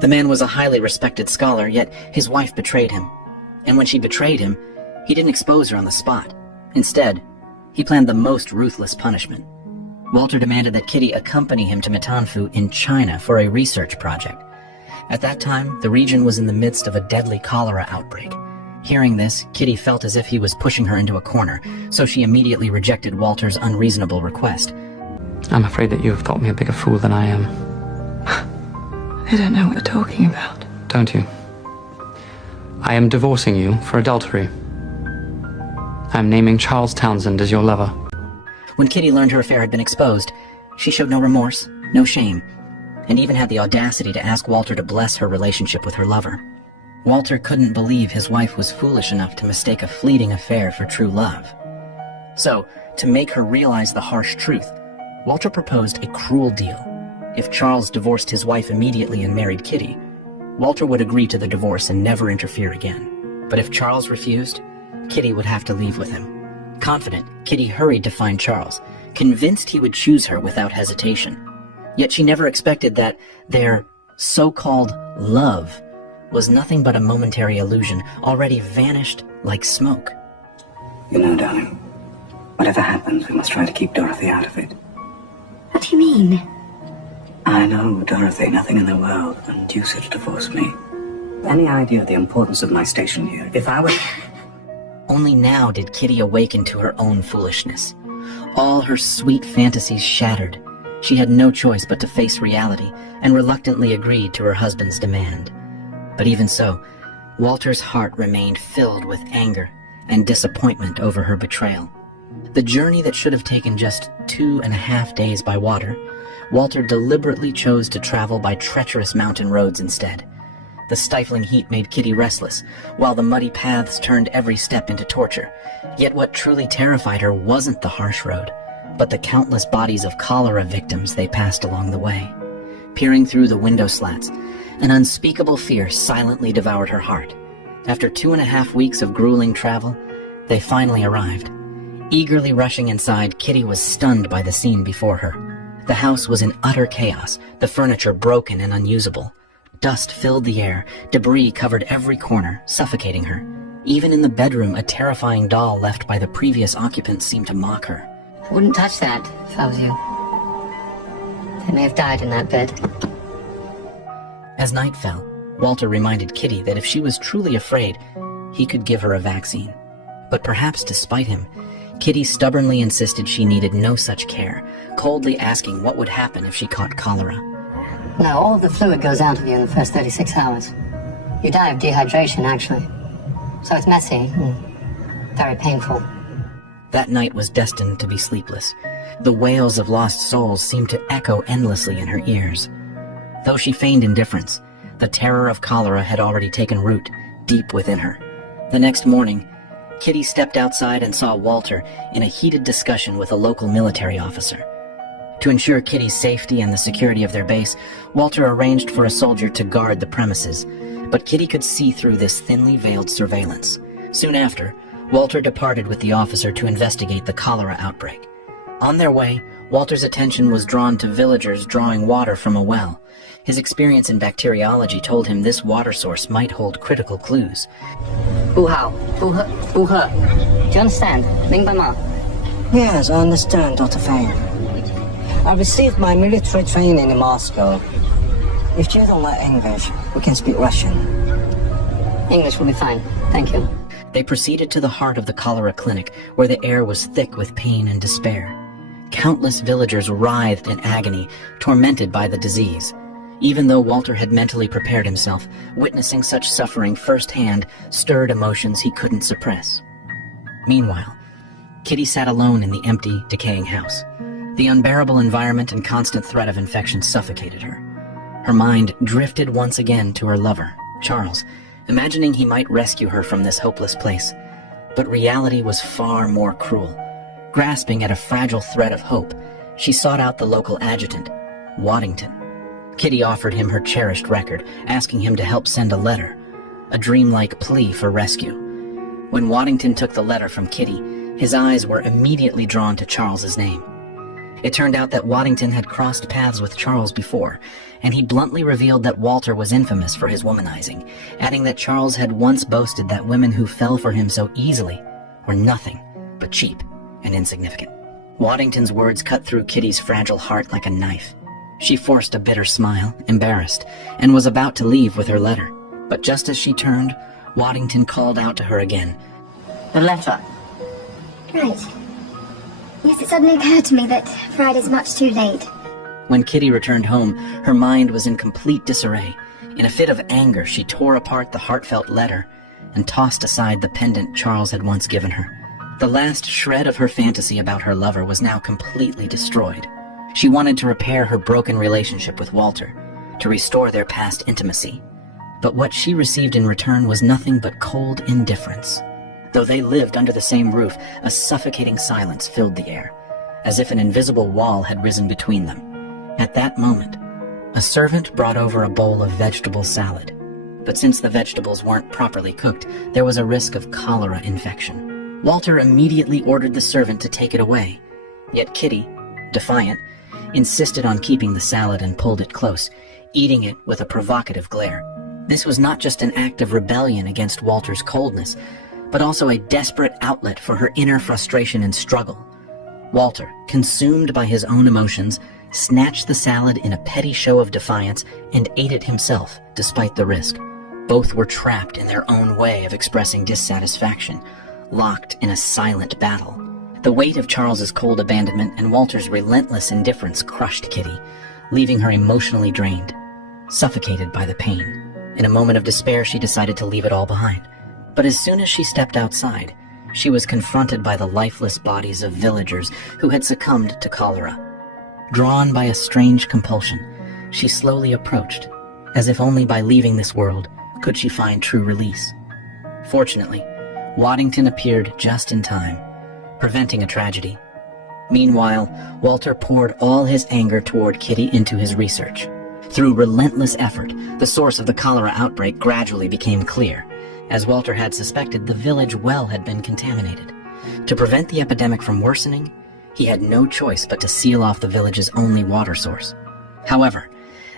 The man was a highly respected scholar, yet his wife betrayed him. And when she betrayed him, he didn't expose her on the spot. Instead, he planned the most ruthless punishment. Walter demanded that Kitty accompany him to Metanfu in China for a research project. At that time, the region was in the midst of a deadly cholera outbreak. Hearing this, Kitty felt as if he was pushing her into a corner, so she immediately rejected Walter's unreasonable request. I'm afraid that you have thought me a bigger fool than I am. I don't know what you're talking about. Don't you? I am divorcing you for adultery. I'm naming Charles Townsend as your lover. When Kitty learned her affair had been exposed, she showed no remorse, no shame, and even had the audacity to ask Walter to bless her relationship with her lover. Walter couldn't believe his wife was foolish enough to mistake a fleeting affair for true love. So, to make her realize the harsh truth, Walter proposed a cruel deal. If Charles divorced his wife immediately and married Kitty, Walter would agree to the divorce and never interfere again. But if Charles refused, Kitty would have to leave with him. Confident, Kitty hurried to find Charles, convinced he would choose her without hesitation. Yet she never expected that their so-called love was nothing but a momentary illusion, already vanished like smoke. You know, darling, whatever happens, we must try to keep Dorothy out of it. What do you mean? I know, Dorothy, nothing in the world would induce her to divorce me. Any idea of the importance of my station here? If I were... Only now did Kitty awaken to her own foolishness. All her sweet fantasies shattered. She had no choice but to face reality, and reluctantly agreed to her husband's demand. But even so, Walter's heart remained filled with anger and disappointment over her betrayal. The journey that should have taken just 2.5 days by water, Walter deliberately chose to travel by treacherous mountain roads instead. The stifling heat made Kitty restless, while the muddy paths turned every step into torture. Yet what truly terrified her wasn't the harsh road, but the countless bodies of cholera victims they passed along the way. Peering through the window slats, an unspeakable fear silently devoured her heart. After 2.5 weeks of grueling travel, they finally arrived. Eagerly rushing inside, Kitty was stunned by the scene before her. The house was in utter chaos, the furniture broken and unusable. Dust filled the air, debris covered every corner, suffocating her. Even in the bedroom, a terrifying doll left by the previous occupants seemed to mock her. I wouldn't touch that if I was you. They may have died in that bed. As night fell, Walter reminded Kitty that if she was truly afraid, he could give her a vaccine. But perhaps despite him, Kitty stubbornly insisted she needed no such care, coldly asking what would happen if she caught cholera. No, all of the fluid goes out of you in the first 36 hours. You die of dehydration, actually. So it's messy and very painful. That night was destined to be sleepless. The wails of lost souls seemed to echo endlessly in her ears. Though she feigned indifference, the terror of cholera had already taken root deep within her. The next morning, Kitty stepped outside and saw Walter in a heated discussion with a local military officer. To ensure Kitty's safety and the security of their base, Walter arranged for a soldier to guard the premises, but Kitty could see through this thinly veiled surveillance. Soon after, Walter departed with the officer to investigate the cholera outbreak. On their way, Walter's attention was drawn to villagers drawing water from a well. His experience in bacteriology told him this water source might hold critical clues. Do you understand? 明白吗? Yes, I understand, Dr. Fang. I received my military training in Moscow. If you don't like English, we can speak Russian. English will be fine. Thank you. They proceeded to the heart of the cholera clinic, where the air was thick with pain and despair. Countless villagers writhed in agony, tormented by the disease. Even though Walter had mentally prepared himself, witnessing such suffering firsthand stirred emotions he couldn't suppress. Meanwhile, Kitty sat alone in the empty, decaying house. The unbearable environment and constant threat of infection suffocated her. Her mind drifted once again to her lover, Charles, imagining he might rescue her from this hopeless place. But reality was far more cruel. Grasping at a fragile thread of hope, she sought out the local adjutant, Waddington. Kitty offered him her cherished record, asking him to help send a letter, a dreamlike plea for rescue. When Waddington took the letter from Kitty, his eyes were immediately drawn to Charles's name. It turned out that Waddington had crossed paths with Charles before, and he bluntly revealed that Walter was infamous for his womanizing, adding that Charles had once boasted that women who fell for him so easily were nothing but cheap and insignificant. Waddington's words cut through Kitty's fragile heart like a knife. She forced a bitter smile, embarrassed, and was about to leave with her letter. But just as she turned, Waddington called out to her again. The letter. Right. Yes, it suddenly occurred to me that Friday's much too late. When Kitty returned home, her mind was in complete disarray. In a fit of anger, she tore apart the heartfelt letter and tossed aside the pendant Charles had once given her. The last shred of her fantasy about her lover was now completely destroyed. She wanted to repair her broken relationship with Walter, to restore their past intimacy. But what she received in return was nothing but cold indifference. Though they lived under the same roof, a suffocating silence filled the air, as if an invisible wall had risen between them. At that moment, a servant brought over a bowl of vegetable salad. But since the vegetables weren't properly cooked, there was a risk of cholera infection. Walter immediately ordered the servant to take it away. Yet Kitty, defiant, insisted on keeping the salad and pulled it close, eating it with a provocative glare. This was not just an act of rebellion against Walter's coldness, but also a desperate outlet for her inner frustration and struggle. Walter, consumed by his own emotions, snatched the salad in a petty show of defiance and ate it himself, despite the risk. Both were trapped in their own way of expressing dissatisfaction, locked in a silent battle. The weight of Charles's cold abandonment and Walter's relentless indifference crushed Kitty, leaving her emotionally drained, suffocated by the pain. In a moment of despair, she decided to leave it all behind. But as soon as she stepped outside, she was confronted by the lifeless bodies of villagers who had succumbed to cholera. Drawn by a strange compulsion, she slowly approached, as if only by leaving this world could she find true release. Fortunately, Waddington appeared just in time, preventing a tragedy. Meanwhile, Walter poured all his anger toward Kitty into his research. Through relentless effort, the source of the cholera outbreak gradually became clear. As Walter had suspected, the village well had been contaminated. To prevent the epidemic from worsening, he had no choice but to seal off the village's only water source. However,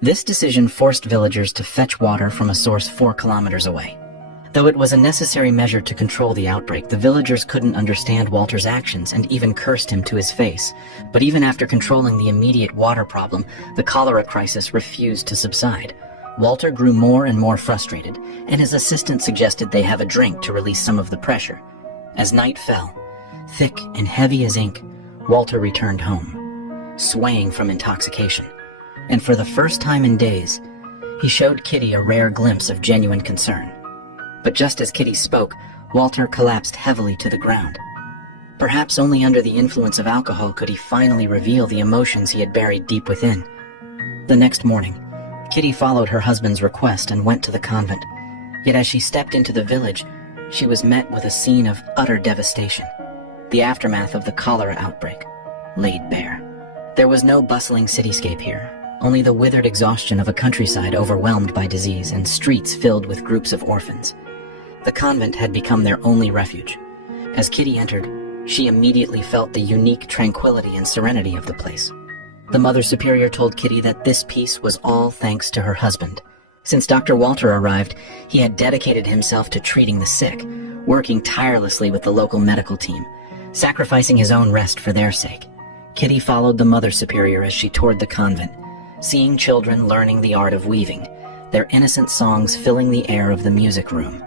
this decision forced villagers to fetch water from a source 4 kilometers away. Though it was a necessary measure to control the outbreak, the villagers couldn't understand Walter's actions and even cursed him to his face. But even after controlling the immediate water problem, the cholera crisis refused to subside. Walter grew more and more frustrated, and his assistant suggested they have a drink to release some of the pressure. As night fell, thick and heavy as ink, Walter returned home, swaying from intoxication. And for the first time in days, he showed Kitty a rare glimpse of genuine concern. But just as Kitty spoke, Walter collapsed heavily to the ground. Perhaps only under the influence of alcohol could he finally reveal the emotions he had buried deep within. The next morning, Kitty followed her husband's request and went to the convent. Yet as she stepped into the village, she was met with a scene of utter devastation. The aftermath of the cholera outbreak laid bare. There was no bustling cityscape here, only the withered exhaustion of a countryside overwhelmed by disease and streets filled with groups of orphans. The convent had become their only refuge. As Kitty entered, she immediately felt the unique tranquility and serenity of the place. The Mother Superior told Kitty that this peace was all thanks to her husband. Since Dr. Walter arrived, he had dedicated himself to treating the sick, working tirelessly with the local medical team, sacrificing his own rest for their sake. Kitty followed the Mother Superior as she toured the convent, seeing children learning the art of weaving, their innocent songs filling the air of the music room.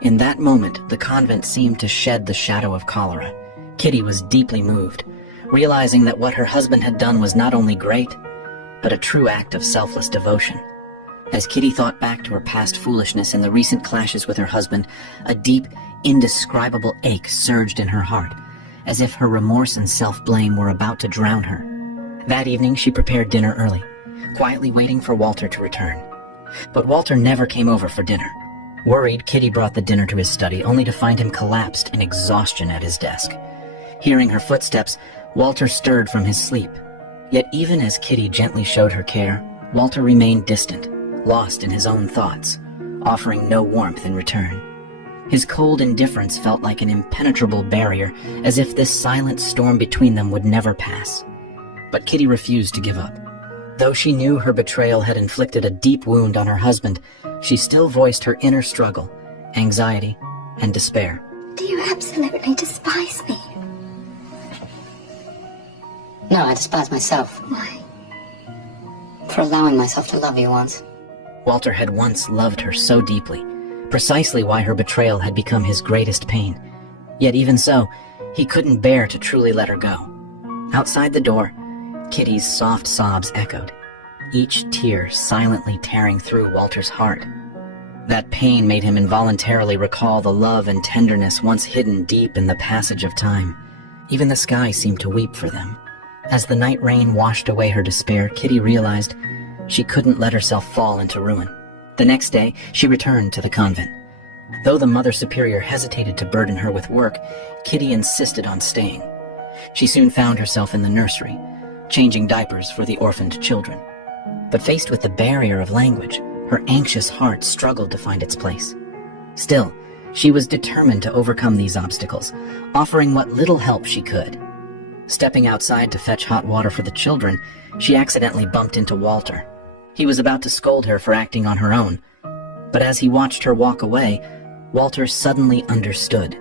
In that moment, the convent seemed to shed the shadow of cholera. Kitty was deeply moved, realizing that what her husband had done was not only great, but a true act of selfless devotion. As Kitty thought back to her past foolishness and the recent clashes with her husband, a deep, indescribable ache surged in her heart, as if her remorse and self-blame were about to drown her. That evening, she prepared dinner early, quietly waiting for Walter to return. But Walter never came over for dinner. Worried, Kitty brought the dinner to his study, only to find him collapsed in exhaustion at his desk. Hearing her footsteps, Walter stirred from his sleep. Yet even as Kitty gently showed her care, Walter remained distant, lost in his own thoughts, offering no warmth in return. His cold indifference felt like an impenetrable barrier, as if this silent storm between them would never pass. But Kitty refused to give up. Though she knew her betrayal had inflicted a deep wound on her husband, she still voiced her inner struggle, anxiety, and despair. Do you absolutely despise me? No, I despise myself Why? for allowing myself to love you once. Walter had once loved her so deeply, precisely why her betrayal had become his greatest pain. Yet even so, he couldn't bear to truly let her go. Outside the door, Kitty's soft sobs echoed, each tear silently tearing through Walter's heart. That pain made him involuntarily recall the love and tenderness once hidden deep in the passage of time. Even the sky seemed to weep for them. As the night rain washed away her despair, Kitty realized she couldn't let herself fall into ruin. The next day, she returned to the convent. Though the Mother Superior hesitated to burden her with work, Kitty insisted on staying. She soon found herself in the nursery, changing diapers for the orphaned children. But faced with the barrier of language, her anxious heart struggled to find its place. Still, she was determined to overcome these obstacles, offering what little help she could. Stepping outside to fetch hot water for the children, she accidentally bumped into Walter. He was about to scold her for acting on her own, but as he watched her walk away, Walter suddenly understood.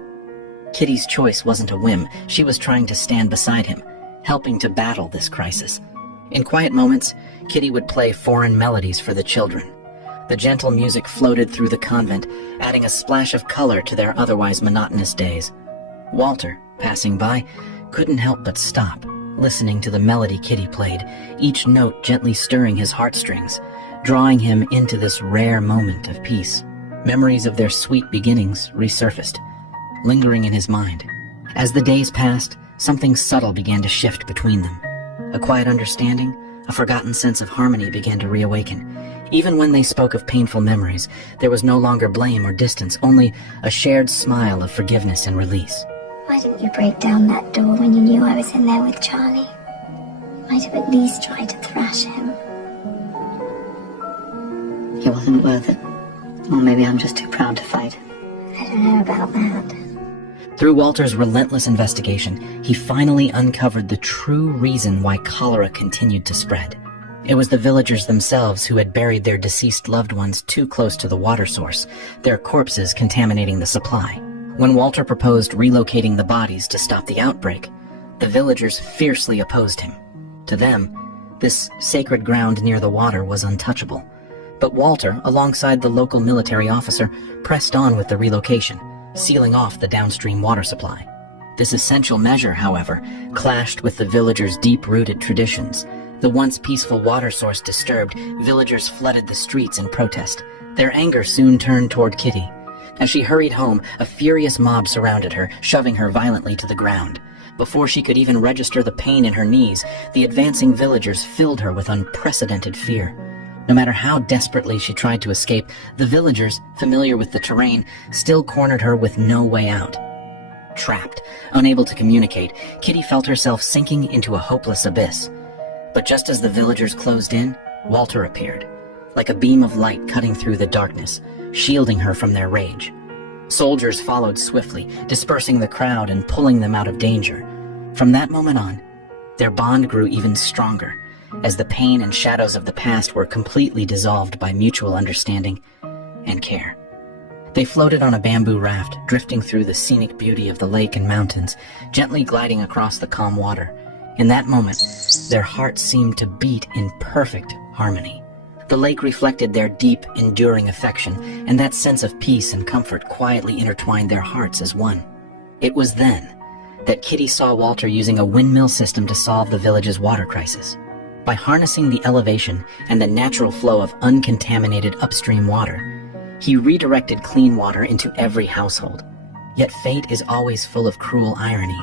Kitty's choice wasn't a whim. She was trying to stand beside him, helping to battle this crisis. In quiet moments, Kitty would play foreign melodies for the children. The gentle music floated through the convent, adding a splash of color to their otherwise monotonous days. Walter, passing by, couldn't help but stop, listening to the melody Kitty played, each note gently stirring his heartstrings, drawing him into this rare moment of peace. Memories of their sweet beginnings resurfaced, lingering in his mind. As the days passed, something subtle began to shift between them. A quiet understanding, a forgotten sense of harmony began to reawaken. Even when they spoke of painful memories, there was no longer blame or distance, only a shared smile of forgiveness and release. Why didn't you break down that door when you knew I was in there with Charlie? Might have at least tried to thrash him. It wasn't worth it. Or maybe I'm just too proud to fight. I don't know about that. Through Walter's relentless investigation, he finally uncovered the true reason why cholera continued to spread. It was the villagers themselves who had buried their deceased loved ones too close to the water source, their corpses contaminating the supply. When Walter proposed relocating the bodies to stop the outbreak, the villagers fiercely opposed him. To them, this sacred ground near the water was untouchable. But Walter, alongside the local military officer, pressed on with the relocation, sealing off the downstream water supply. This essential measure, however, clashed with the villagers' deep-rooted traditions. The once peaceful water source disturbed, villagers flooded the streets in protest. Their anger soon turned toward Kitty. As she hurried home, a furious mob surrounded her, shoving her violently to the ground. Before she could even register the pain in her knees, the advancing villagers filled her with unprecedented fear. No matter how desperately she tried to escape, the villagers, familiar with the terrain, still cornered her with no way out. Trapped, unable to communicate, Kitty felt herself sinking into a hopeless abyss. But just as the villagers closed in, Walter appeared, like a beam of light cutting through the darkness, shielding her from their rage. Soldiers followed swiftly, dispersing the crowd and pulling them out of danger. From that moment on, their bond grew even stronger, as the pain and shadows of the past were completely dissolved by mutual understanding and care. They floated on a bamboo raft, drifting through the scenic beauty of the lake and mountains, gently gliding across the calm water. In that moment, their hearts seemed to beat in perfect harmony. The lake reflected their deep, enduring affection, and that sense of peace and comfort quietly intertwined their hearts as one. It was then that Kitty saw Walter using a windmill system to solve the village's water crisis. By harnessing the elevation and the natural flow of uncontaminated upstream water, he redirected clean water into every household. Yet fate is always full of cruel irony.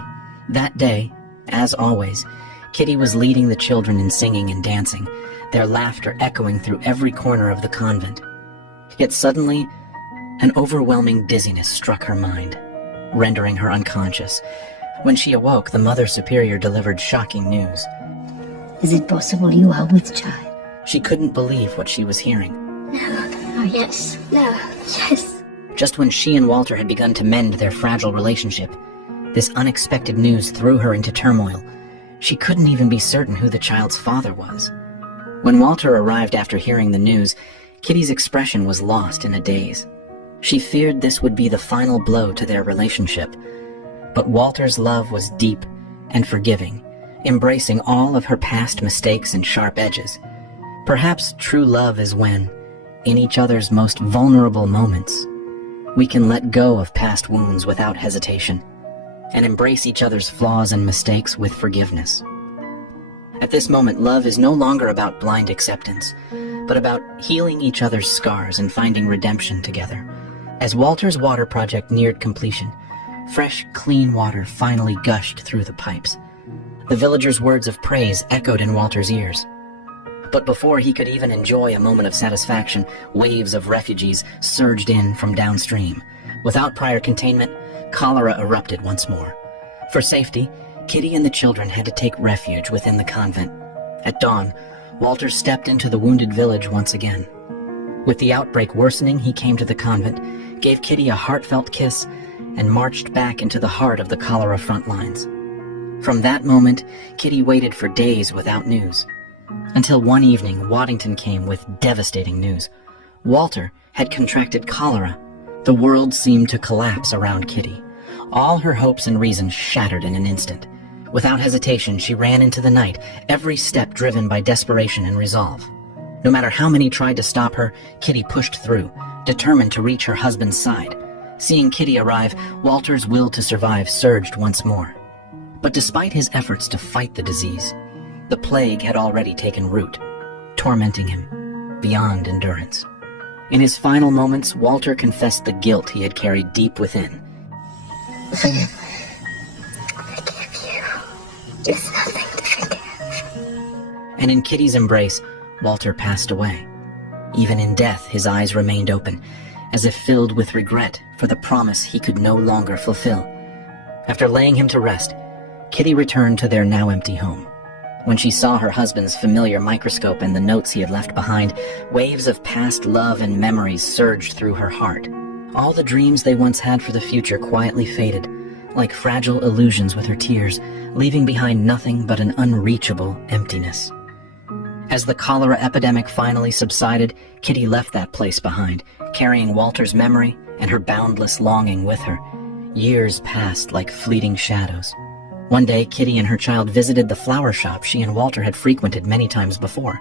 That day, as always, Kitty was leading the children in singing and dancing, their laughter echoing through every corner of the convent. Yet suddenly, an overwhelming dizziness struck her mind, rendering her unconscious. When she awoke, the Mother Superior delivered shocking news. Is it possible you are with child? She couldn't believe what she was hearing. Oh, yes. No. Yes. Just when she and Walter had begun to mend their fragile relationship, this unexpected news threw her into turmoil. She couldn't even be certain who the child's father was. When Walter arrived after hearing the news, Kitty's expression was lost in a daze. She feared this would be the final blow to their relationship. But Walter's love was deep and forgiving, embracing all of her past mistakes and sharp edges. Perhaps true love is when, in each other's most vulnerable moments, we can let go of past wounds without hesitation and embrace each other's flaws and mistakes with forgiveness. At this moment, love is no longer about blind acceptance, but about healing each other's scars and finding redemption together. As Walter's water project neared completion, fresh, clean water finally gushed through the pipes. The villagers' words of praise echoed in Walter's ears. But before he could even enjoy a moment of satisfaction, waves of refugees surged in from downstream. Without prior containment, cholera erupted once more. For safety, Kitty and the children had to take refuge within the convent. At dawn, Walter stepped into the wounded village once again. With the outbreak worsening, he came to the convent, gave Kitty a heartfelt kiss, and marched back into the heart of the cholera front lines. From that moment, Kitty waited for days without news. Until one evening, Waddington came with devastating news. Walter had contracted cholera. The world seemed to collapse around Kitty. All her hopes and reasons shattered in an instant. Without hesitation, she ran into the night, every step driven by desperation and resolve. No matter how many tried to stop her, Kitty pushed through, determined to reach her husband's side. Seeing Kitty arrive, Walter's will to survive surged once more. But despite his efforts to fight the disease, the plague had already taken root, tormenting him beyond endurance. In his final moments, Walter confessed the guilt he had carried deep within. Forgive you. There's nothing to forgive. And in Kitty's embrace, Walter passed away. Even in death, his eyes remained open, as if filled with regret for the promise he could no longer fulfill. After laying him to rest, Kitty returned to their now empty home. When she saw her husband's familiar microscope and the notes he had left behind, waves of past love and memories surged through her heart. All the dreams they once had for the future quietly faded, like fragile illusions with her tears, leaving behind nothing but an unreachable emptiness. As the cholera epidemic finally subsided, Kitty left that place behind, carrying Walter's memory and her boundless longing with her. Years passed like fleeting shadows. One day, Kitty and her child visited the flower shop she and Walter had frequented many times before.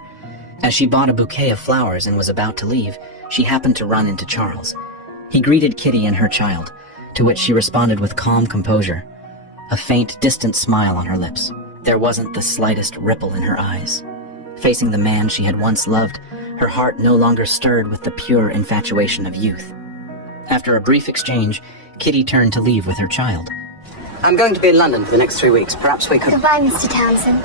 As she bought a bouquet of flowers and was about to leave, she happened to run into Charles. He greeted Kitty and her child, to which she responded with calm composure, a faint, distant smile on her lips. There wasn't the slightest ripple in her eyes. Facing the man she had once loved, her heart no longer stirred with the pure infatuation of youth. After a brief exchange, Kitty turned to leave with her child. I'm going to be in London for the next 3 weeks. Perhaps we could... Goodbye, Mr. Townsend.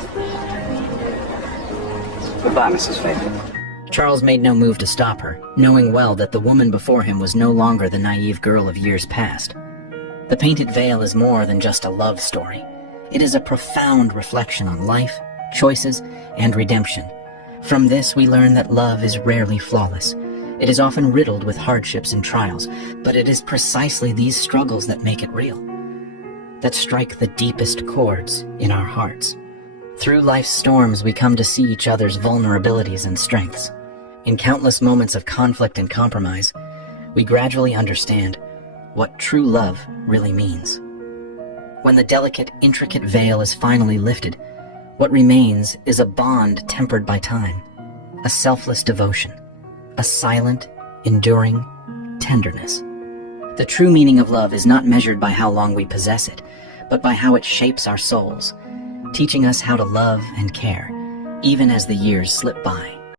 Goodbye, Mrs. Faber. Charles made no move to stop her, knowing well that the woman before him was no longer the naive girl of years past. The Painted Veil is more than just a love story. It is a profound reflection on life, choices, and redemption. From this, we learn that love is rarely flawless. It is often riddled with hardships and trials, but it is precisely these struggles that make it real, that strike the deepest chords in our hearts. Through life's storms, we come to see each other's vulnerabilities and strengths. In countless moments of conflict and compromise, we gradually understand what true love really means. When the delicate, intricate veil is finally lifted, what remains is a bond tempered by time, a selfless devotion, a silent, enduring tenderness. The true meaning of love is not measured by how long we possess it, but by how it shapes our souls, teaching us how to love and care, even as the years slip by.